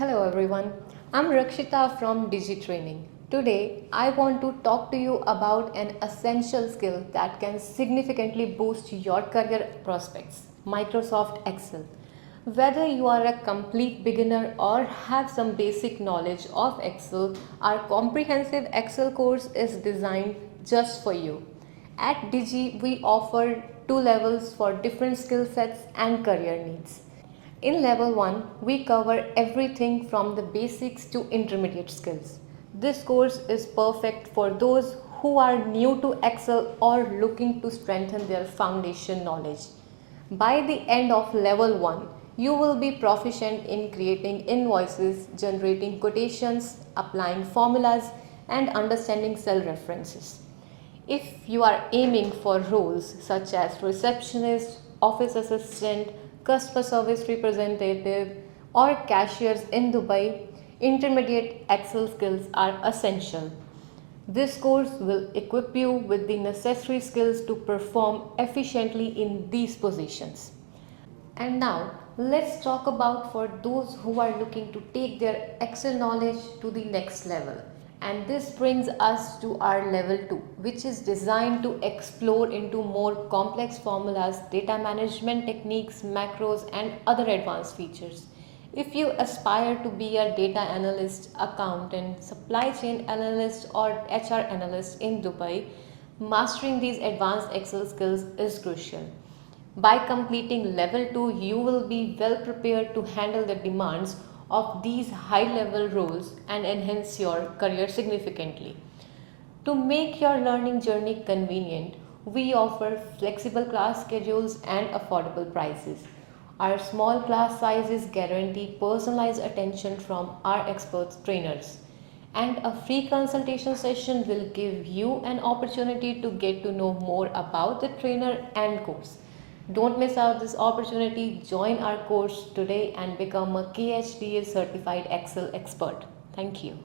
Hello everyone, I'm Rakshita from DigiTraining. Today, I want to talk to you about an essential skill that can significantly boost your career prospects, Microsoft Excel. Whether you are a complete beginner or have some basic knowledge of Excel, our comprehensive Excel course is designed just for you. At Digi, we offer two levels for different skill sets and career needs. In level 1, we cover everything from the basics to intermediate skills. This course is perfect for those who are new to Excel or looking to strengthen their foundation knowledge. By the end of level 1, you will be proficient in creating invoices, generating quotations, applying formulas, and understanding cell references. If you are aiming for roles such as receptionist, office assistant, customer service representative, or cashiers in Dubai, intermediate Excel skills are essential. This course will equip you with the necessary skills to perform efficiently in these positions. And now let's talk about for those who are looking to take their Excel knowledge to the next level. And this brings us to our level 2, which is designed to explore into more complex formulas, data management techniques, macros, and other advanced features. If you aspire to be a data analyst, accountant, supply chain analyst, or HR analyst in Dubai, mastering these advanced Excel skills is crucial. By completing level 2, you will be well prepared to handle the demands of these high level roles and enhance your career significantly. To make your learning journey convenient, we offer flexible class schedules and affordable prices. Our small class sizes guarantee personalized attention from our expert trainers. And a free consultation session will give you an opportunity to get to know more about the trainer and course. Don't miss out this opportunity. Join our course today and become a KHDA certified Excel expert. Thank you.